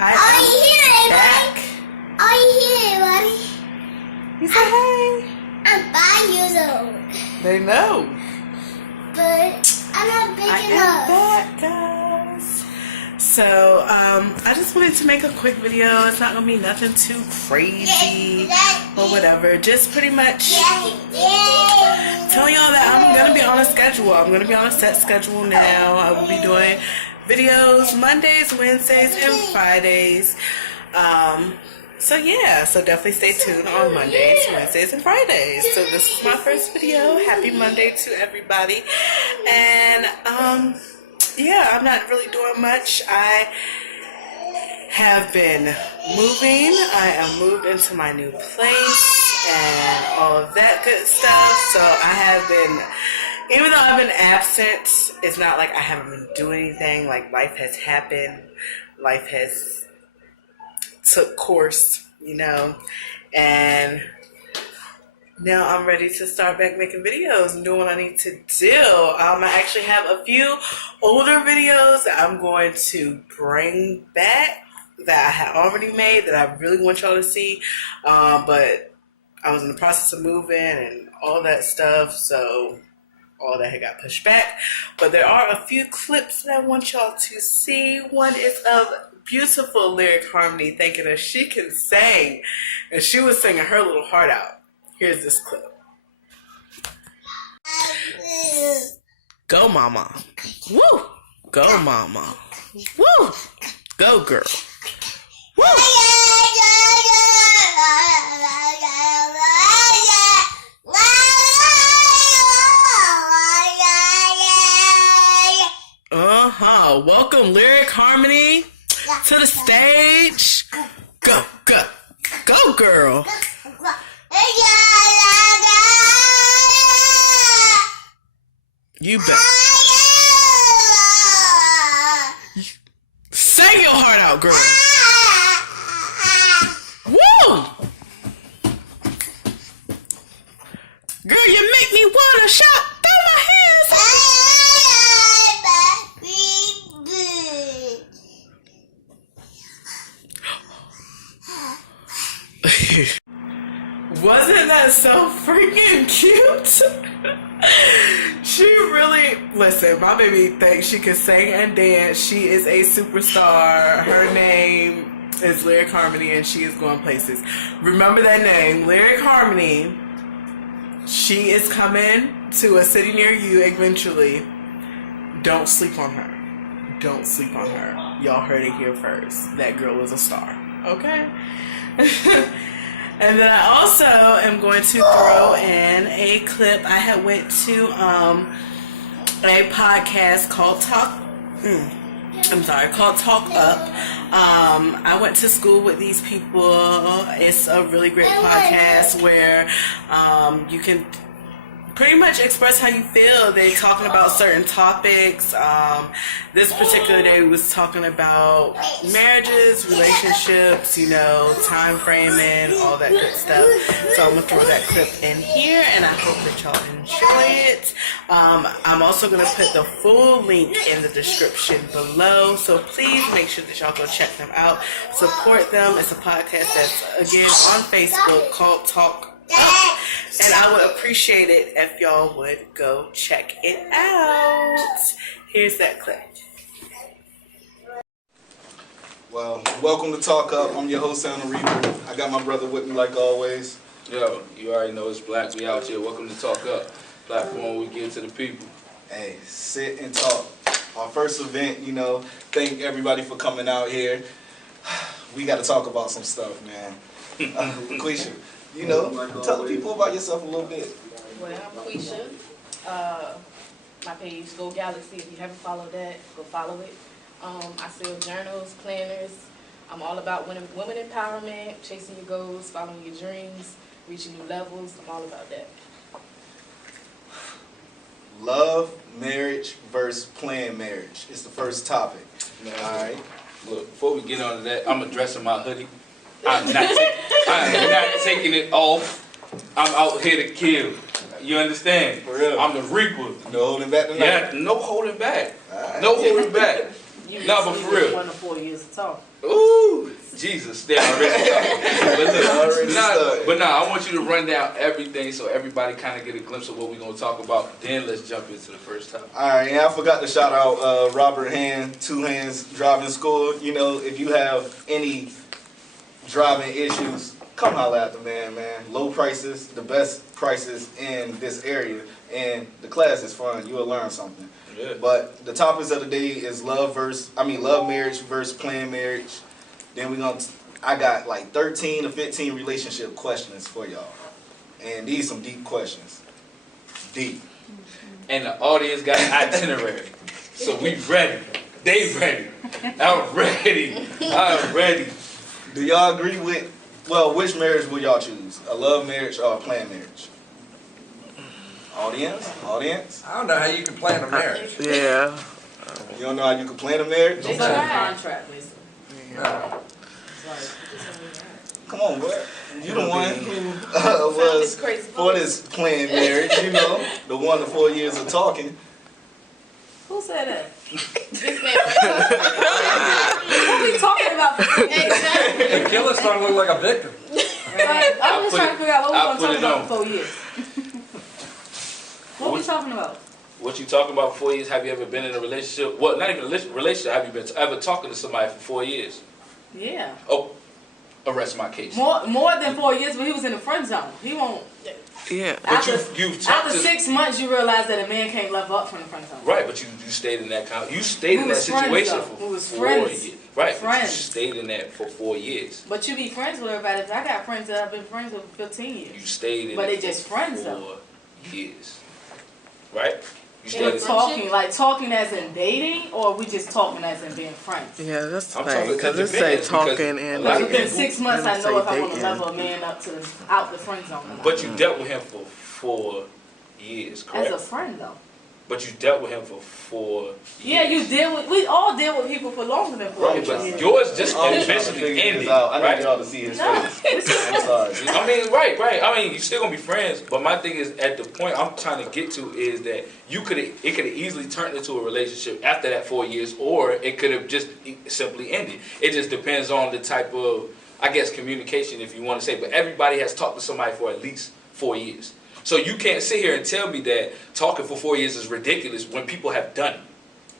Are you here, buddy? Are you here, buddy? You say hey. I'm 5 years old. They know. But I'm not big I enough. am back, guys. So, I just wanted to make a quick video. It's not gonna be nothing too crazy or whatever. Just pretty much telling y'all that I'm gonna be on a schedule. I'm gonna be on a set schedule now. I will be doing videos Mondays, Wednesdays, and Fridays. So yeah, so definitely stay tuned on Mondays, Wednesdays, and Fridays. So this is my first video. Happy Monday to everybody. And yeah, I'm not really doing much. I have been moving. I am moved into my new place and all of that good stuff. So I have been, even though I've been absent, it's not like I haven't been doing anything. Like life has happened. Life has took course, you know, and now I'm ready to start back making videos and doing what I need to do. I actually have a few older videos that I'm going to bring back that I had already made that I really want y'all to see, but I was in the process of moving and all that stuff, so all that had got pushed back. But there are a few clips that I want y'all to see. One is of beautiful lyric harmony, thinking that she can sing, and she was singing her little heart out. Here's this clip. Go mama. Woo! Go mama. Woo! Go girl. Woo! Welcome lyric harmony to the stage. Go, go, go girl. You bet. Sing your heart out, girl. Woo! Girl, you make me wanna shout. Throw my hands. Wasn't that so freaking cute? She really, listen, my baby thinks she can sing and dance. She is a superstar. Her name is Lyric Harmony and she is going places. Remember that name, Lyric Harmony. She is coming to a city near you eventually. Don't sleep on her. Don't sleep on her. Y'all heard it here first. That girl is a star. Okay? And then I also am going to throw in a clip. I had went to a podcast called Talk Up. I went to school with these people. It's a really great podcast where you can pretty much express how you feel. They're talking about certain topics. This particular day was talking about marriages, relationships, you know, time framing, all that good stuff. So I'm gonna throw that clip in here and I hope that y'all enjoy it. I'm also gonna put the full link in the description below. So please make sure that y'all go check them out. Support them. It's a podcast that's again on Facebook called Talk Up. And I would appreciate it if y'all would go check it out. Here's that clip. Well, welcome to Talk Up. I'm your host, Sound Reaper. I got my brother with me like always. Yo, you already know it's Black. We out here. Welcome to Talk Up. Platform we give to the people. Hey, sit and talk. Our first event, you know, thank everybody for coming out here. We got to talk about some stuff, man. Quisha, you know, tell the people about yourself a little bit. Well, I'm Quisha. My page, Go Galaxy. If you haven't followed that, go follow it. I sell journals, planners. I'm all about women empowerment, chasing your goals, following your dreams, reaching new levels. I'm all about that. Love, marriage versus planned marriage. It's the first topic. All right. Look, before we get on to that, I'm addressing my hoodie. I'm not taking it off. I'm out here to kill. You understand? For real. I'm the Reaper. No holding back tonight? Yeah, no holding back. Right. No holding back. You No, but for real. 1 to 4 years to talk. Ooh. Woo! Jesus, they already started. But nah, I want you to run down everything so everybody kind of get a glimpse of what we're going to talk about. Then let's jump into the first topic. All right, and I forgot to shout out Robert Hand, Two Hands Driving School. You know, if you have any driving issues, come holler at the man. Low prices, the best prices in this area, and the class is fun. You will learn something. Yeah. But the topics of the day is love marriage versus planned marriage. Then I got like 13 or 15 relationship questions for y'all. And these some deep questions. Deep. And the audience got an itinerary. So we ready. They ready. I'm ready. I'm ready. Do y'all agree with, well, which marriage will y'all choose? A love marriage or a planned marriage? Audience? I don't know how you can plan a marriage. Yeah. You don't know how you can plan a marriage? They got a contract, Lisa. No. Come on, boy. You the one who was this crazy for this planned marriage, you know, the 1 to 4 years of talking. Who said that? This man. What we talking about? Exactly. The killer's starting to look like a victim. I'm just trying to figure out what I'll we're going put to it talk on. about in 4 years. What we talking about? What you talking about 4 years? Have you ever been in a relationship? Well, not even a relationship. Have you been ever talking to somebody for 4 years? Yeah. Oh, arrest my case. More than 4 years, but he was in the friend zone. He won't. Yeah. But you've talked After to 6 months, you realize that a man can't level up from the friend zone. right, but you stayed in that you stayed We in that was friends, situation though. for We was 4 friends. years. Right, but you Friends. stayed in that for 4 years. But you be friends with everybody. I got friends that I've been friends with for 15 You years. stayed in But it they just friends, though. for years. Right? You stayed We're in talking, like talking as in dating, or we just talking as in being friends? Yeah, that's the I'm thing. talking- Because it it say depends, because talking a and lot Because of within people- 6 months, I Didn't know say if I want to dating. level a man up to out the friend zone. or not. But you dealt with him for 4 years, correct? As a friend, though. But you dealt with him for 4 years. Yeah, we all deal with people for longer than 4 Right, years. but yours just I'm trying to eventually figure ended, this out. I right? need y'all to see his No. face. I'm sorry. I mean, right. I mean, you're still gonna be friends, but my thing is, at the point I'm trying to get to is that it could have easily turned into a relationship after that 4 years, or it could have just simply ended. It just depends on the type of, I guess, communication, if you want to say. But everybody has talked to somebody for at least 4 years, so you can't sit here and tell me that talking for 4 years is ridiculous when people have done it.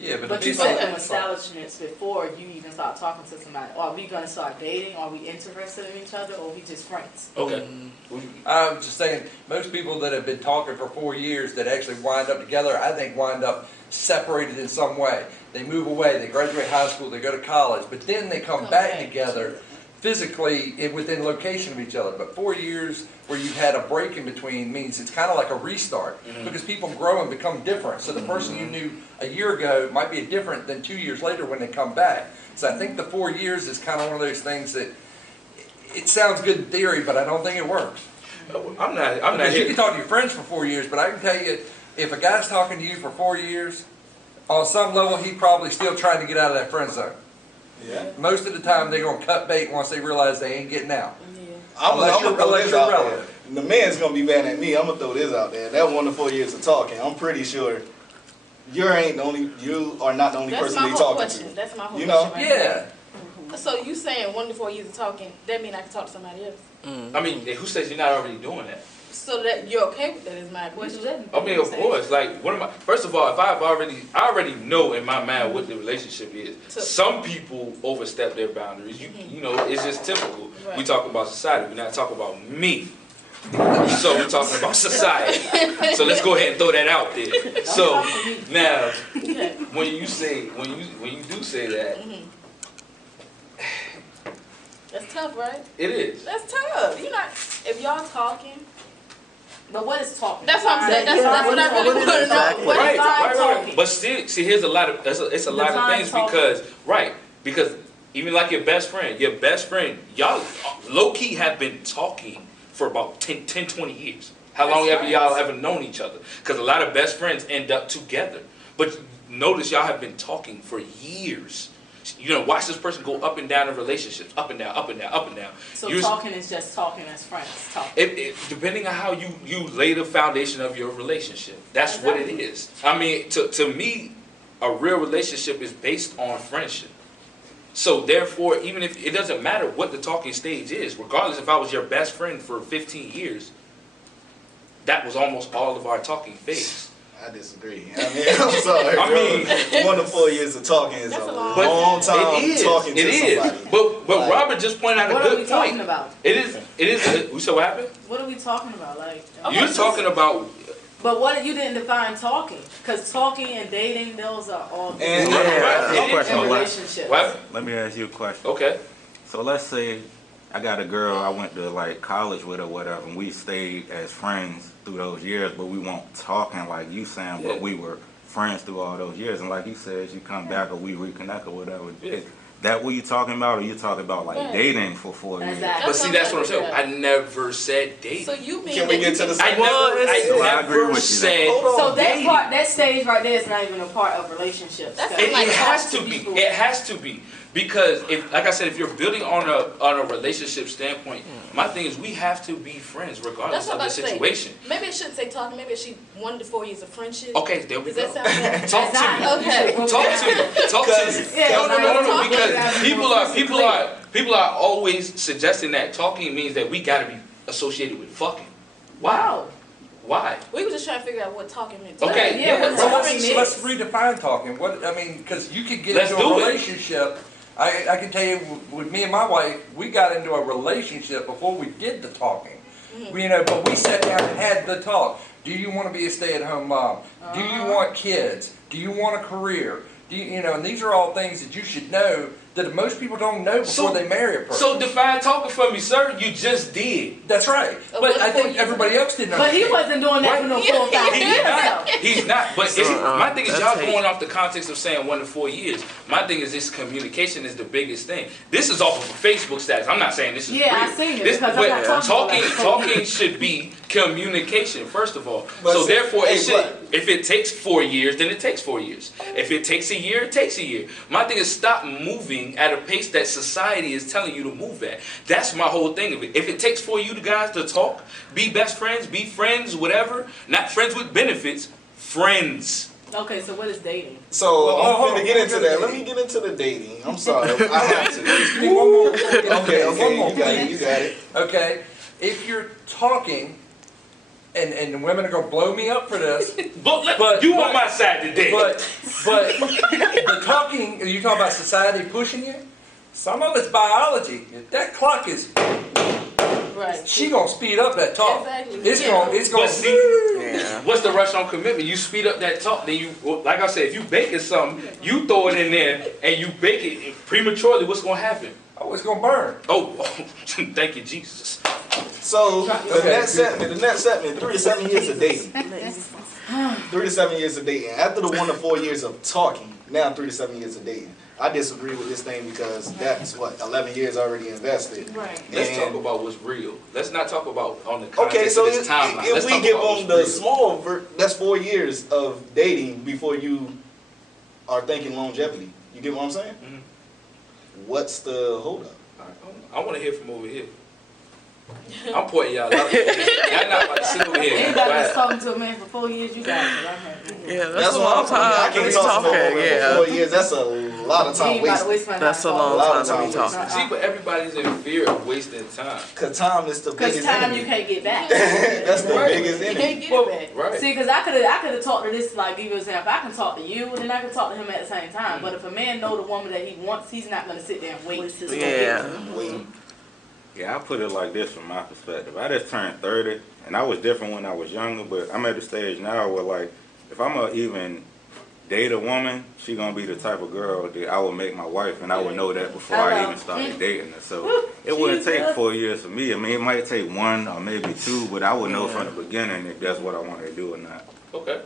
Yeah, but, But the you people, set them establishments before you even start talking to somebody. Are we going to start dating? Are we interested in each other? Or are we just friends? Okay. I'm just saying, most people that have been talking for 4 years that actually wind up together, I think wind up separated in some way. They move away, they graduate high school, they go to college, but then they come back together physically within location of each other. But 4 years where you've had a break in between means it's kind of like a restart, because people grow and become different. So the person you knew a year ago might be different than 2 years later when they come back. So I think the 4 years is kind of one of those things that it sounds good in theory, but I don't think it works. I'm not Because you here. can talk to your friends for 4 years, but I can tell you, if a guy's talking to you for 4 years, on some level he's probably still trying to get out of that friend zone. Yeah. Most of the time they're going to cut bait once they realize they ain't getting out. I'm Unless gonna throw unless this you're out there. relevant. The man's gonna be mad at me. I'm gonna throw this out there. That 1 to 4 years of talking, I'm pretty sure you are not the only That's person my they whole talking question. to. That's my whole You know? question. Right Yeah. there. So you saying 1 to 4 years of talking? That mean I can talk to somebody else? I mean, who says you're not already doing that? So that you're okay with that is my question. I mean, of course. Like, first of all, if I already know in my mind what the relationship is. Some people overstep their boundaries. You know, it's just typical. Right. We talk about society. We're not talking about me. So we're talking about society. So let's go ahead and throw that out there. So now, Okay. when you do say that, That's tough, right? it is. That's tough. You not if y'all talking. But what is talking? That's what I'm saying. That's what I really want to know. What Right, is right. talking? But still, see, here's a lot of it's a lot of Define things talking. because even like your best friend, y'all low key have been talking for about 10, 20 years. How long That's have right. y'all ever known each other? Because a lot of best friends end up together. But notice y'all have been talking for years. You know, watch this person go up and down in relationships, up and down, up and down, up and down. So You're- talking is just talking as friends. Talking. depending on how you lay the foundation of your relationship, that's what it is. I mean, to me, a real relationship is based on friendship. So therefore, even if it doesn't matter what the talking stage is, regardless if I was your best friend for 15 years, that was almost all of our talking phase. I disagree. I mean, I'm sorry. I mean, 1 to 4 years of talking is a That's a long long time it is. talking to It is. somebody. But Like, Robert just pointed out a What are we good talking point. about? It is. We said what happened? What are we talking about? Like, You're talking about. but what you didn't define talking? Because talking and dating, those are all And- different. Yeah. And Question. relationships. What? Let me ask you a question. Okay. So let's say I got a girl I went to like college with or whatever, and we stayed as friends through those years, but we weren't talking like you saying, Yeah. but we were friends through all those years. And like you said, you come back or we reconnect or whatever. Yeah. Is that what you talking about, or you talking about like Right. dating for 4 years? Exactly. But see, that's what I'm saying. I never said dating. So you mean Can we that get you to the can- I second? agree never with you. said. Hold on. So that dating. part, that stage right there is not even a part of relationships. That's It, like it has to talk to be. people. It has to be because if, like I said, if you're building on a relationship standpoint, my thing is we have to be friends regardless That's what of I'm the about to say. situation. Maybe it shouldn't say talking. Maybe it should 1 to 4 years of friendship. Okay, there we Does go. that sound better? Talk to me. Okay. Talk to me. Talk to me. Yeah, No, no, no, no, no. talking Because about people are always suggesting that talking means that we got to be associated with fucking. Wow. Why? We were just trying to figure out what talking meant. Okay, Yeah, yeah. what So talking let's is. redefine talking. What I mean, because you could get Let's into do a it. relationship. I can tell you, with me and my wife, we got into a relationship before we did the talking. You know, but we sat down and had the talk. Do you want to be a stay-at-home mom? Do you want kids? Do you want a career? Do you know? And these are all things that you should know that most people don't know before they marry a person. So define talking for me, sir. You just did. That's right. But I think everybody else didn't But he understand. wasn't doing that for no 4 or 5 He's years not. ago. He's not. But my thing is, that's y'all hate. going off the context of saying 1 to 4 years. My thing is, this communication is the biggest thing. This is off of a Facebook status. I'm not saying this is Yeah, real. I seen it, This, because I'm but not talking about talking should be communication first of all. But so see, therefore, hey, it should. If it takes 4 years, then it takes 4 years. If it takes a year, it takes a year. My thing is, stop moving at a pace that society is telling you to move at. That's my whole thing of it. If it takes for you guys to talk, be best friends, be friends, whatever, not friends with benefits, friends. Okay, so what is dating? So Well, I'm hold finna on, get into hold that. on. Let me get into the dating. I'm sorry. I have to. Give me one more. Okay, One more, you got it. please. You got it. Okay, if you're talking, and the women are gonna blow me up for this, But you on my side today. but the talking, you talking about society pushing you? Some of it's biology. If that clock is, Right. she gonna speed up that talk. Exactly. It's Yeah. gonna. But see, Yeah. what's the rush on commitment? You speed up that talk, then you, like I said, if you baking something, you throw it in there and you bake it prematurely, what's gonna happen? Oh, it's gonna burn. Oh, thank you, Jesus. So the Okay. next segment, 3 to 7 years of dating. 3 to 7 years of dating. After the 1 to 4 years of talking, now 3 to 7 years of dating. I disagree with this thing because that's what 11 years already invested. Right. Let's And- talk about what's real. Let's not talk about on the Okay, context so of this timeline. if Let's we talk give about them what's the real. small, that's 4 years of dating before you are thinking longevity. You get what I'm saying? Mhm. What's the holdup? I want to hear from over here. I'm pointing y'all out. Y'all not about to sit over here. Anybody that's talking to a man for 4 years, you got it. Yeah, that's, That's a what long I'm saying. I time to can't be talk to no talking. woman for Yeah. 4 years. That's a lot of You time ain't about to wasted. waste my That's a time long A lot time of to be time talking. See, but everybody's in fear of wasting time. Cause time is the Because biggest time enemy. you can't get back. That's the Right. biggest You enemy. can't get it back. Right. See, because I could have talked to this, like, give you an example. I can talk to you, and then I can talk to him at the same time. But if a man know the woman that he wants, he's not going to sit there and wait. Yeah. Wait. Yeah, I put it like this from my perspective. I just turned 30, and I was different when I was younger, but I'm at the stage now where, like, if I'm gonna even date a woman, she gonna be the type of girl that I would make my wife, and I would know that before I Hello. even started dating her. So it wouldn't take 4 years for me. I mean, it might take 1 or maybe 2, but I would know from the beginning if that's what I wanted to do or not. Okay.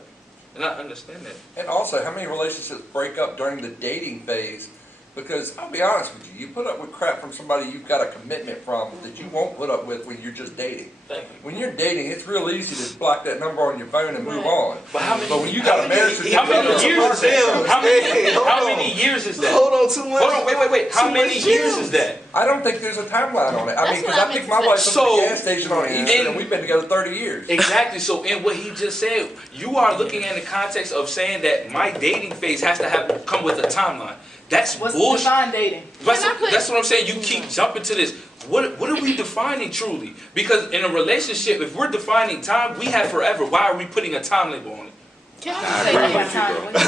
And I understand that. And also, how many relationships break up during the dating phase? Because I'll be honest with you, you put up with crap from somebody you've got a commitment from that you won't put up with when you're just dating. Thank you. When you're dating, it's real easy to block that number on your phone and move Right. on. But how many? But when you got a marriage How many certificate, years is that? How many? Hey, hold How on. many years is that? Hold on, too much. Hold on, wait. How Too many much years years. is that? I don't think there's a timeline on it. I That's mean, because what I I meant picked to my say. wife up at So- the gas station on Easter, and we've been together 30 years. Exactly. So in what he just said, you are looking at the context of saying that my dating phase has to have come with a timeline. That's What's bullshit. define dating? That's what I'm saying. You keep jumping to this. What are we defining truly? Because in a relationship, if we're defining time, we have forever. Why are we putting a time label on it? Can I I just say agree one with you,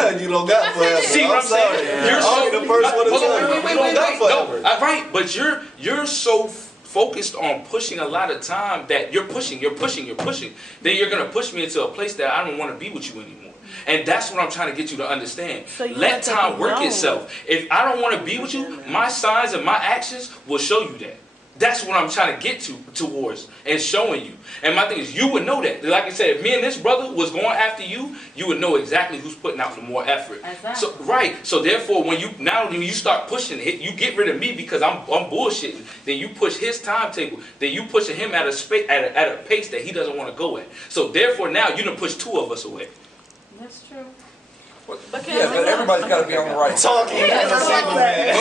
time? You don't got forever. See what I'm saying? You're You're the first one to Hold on, tell you. wait, You don't got forever. No, right, but you're so focused on pushing a lot of time that you're pushing. Then you're gonna push me into a place that I don't want to be with you anymore. And that's what I'm trying to get you to understand. So you Let have to time be work known. itself. If I don't want to be with you, my signs and my actions will show you that. That's what I'm trying to get towards and showing you. And my thing is, you would know that. Like I said, if me and this brother was going after you, you would know exactly who's putting out the more effort. Exactly. So right. So therefore, when you start pushing it, you get rid of me because I'm bullshitting. Then you push his timetable. Then you pushing him at a pace that he doesn't want to go at. So therefore, now you done push two of us away. That's true. But can Yeah, I but everybody's got to be on the right. Talking as a single man.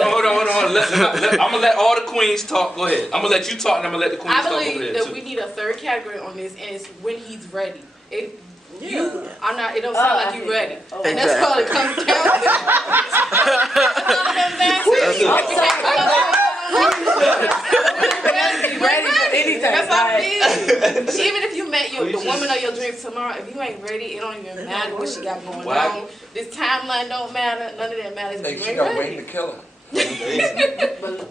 Hold on. I'm gonna let all the queens talk. Go ahead. I'm gonna let you talk, and I'm gonna let the queens I talk over believe there that too. we need a third category on this, and it's when he's ready. It don't sound like you ready, and that's all it comes down to. Ready for anything. That's how it is. Even if you met the woman of your dreams tomorrow, if you ain't ready, it don't even matter what she got going on. This timeline don't matter. None of that matters. I think If she you got ain't waiting ready. to kill her.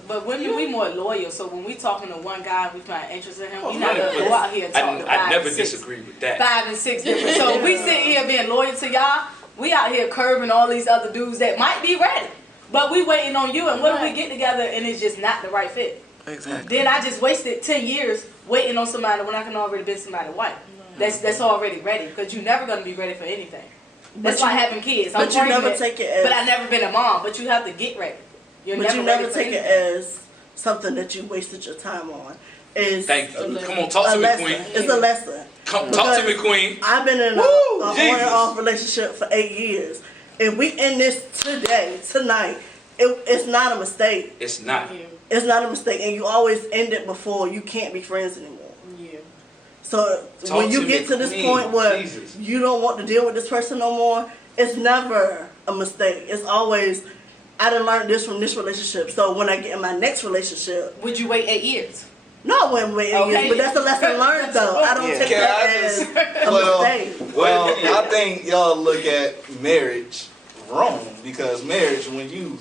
But women, we more loyal. So when we talking to one guy, we find interest in him. We Oh, not gonna go out here and talk to I five never and six. disagree with that. 5 and 6 different. So if we sitting here being loyal to y'all, we out here curving all these other dudes that might be ready. But we waiting on you, and what if we get together and it's just not the right fit? Exactly. Then I just wasted 10 years waiting on somebody when I can already be somebody's wife. That's already ready, because you're never gonna be ready for anything. That's like having kids. But you never pregnant, take it as. but I never been a mom. But you have to get ready. You're But you ready never for take it anything. as something that you wasted your time on. It's Thank you. Come on, talk a to me, lesson. queen. It's a lesson. Talk to me, queen. I've been in Woo, a on Jesus. and off relationship for 8 years. If we end this tonight, it's not a mistake. It's not. It's not a mistake, and you always end it before you can't be friends anymore. Yeah. So Talk when you to get me, to this queen. point where Jesus. you don't want to deal with this person no more, it's never a mistake. It's always, I done learned this from this relationship. So when I get in my next relationship, Would you wait 8 years? no, I wouldn't wait 8 years, but that's a lesson learned though. I don't take Can that I as just- a mistake. Well, I think y'all look at marriage wrong, because marriage, when you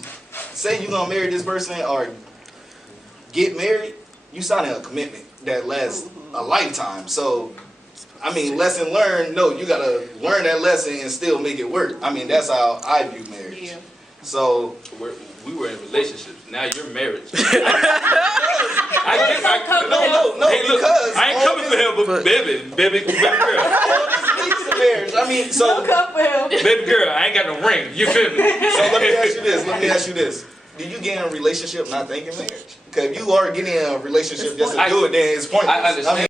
say you're gonna marry this person or get married, you signing a commitment that lasts a lifetime. So, I mean, lesson learned. No, you gotta learn that lesson and still make it work. I mean, that's how I view marriage. Yeah. So, We were in relationships. Now you're married. no, Hey, look, because I ain't coming for him, but baby girl, all this leads to marriage. I mean, so. Come for him. baby girl, I ain't got no ring. You feel me? So let me ask you this. Do you get in a relationship not thinking marriage? Because if you are getting in a relationship just to do it, then it's pointless. I understand.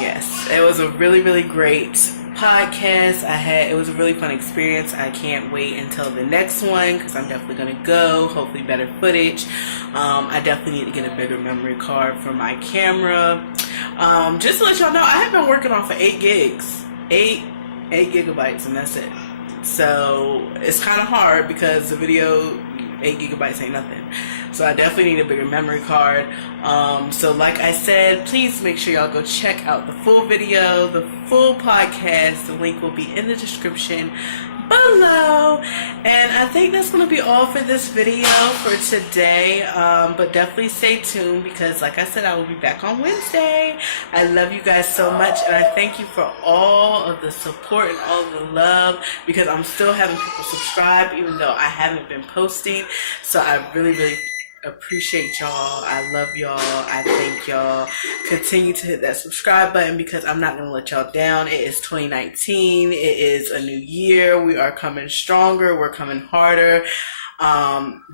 Yes, it was a really, really great podcast. It was a really fun experience. I can't wait until the next one, because I'm definitely going to go. Hopefully better footage. I definitely need to get a bigger memory card for my camera. Just to let y'all know, I have been working off of 8 gigs. 8 gigabytes, and that's it. So it's kind of hard because the video, 8 gigabytes ain't nothing. So I definitely need a bigger memory card. So like I said, please make sure y'all go check out the full video, the full podcast. The link will be in the description below. And I think that's going to be all for this video for today. But definitely stay tuned, because like I said, I will be back on Wednesday. I love you guys so much, and I thank you for all of the support and all of the love, because I'm still having people subscribe even though I haven't been posting. So I really, really appreciate y'all. I love y'all. I thank y'all. Continue to hit that subscribe button, because I'm not going to let y'all down. It is 2019. It is a new year. We are coming stronger. We're coming harder.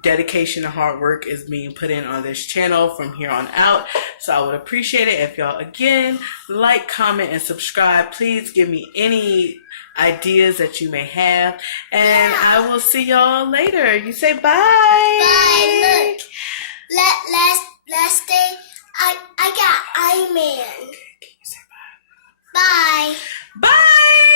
Dedication and hard work is being put in on this channel from here on out. So I would appreciate it if y'all, again, like, comment, and subscribe. Please give me any ideas that you may have, and I will see y'all later. You say bye. Bye. Look. Last day, I got Iron Man. Okay, you say bye. Bye. Bye.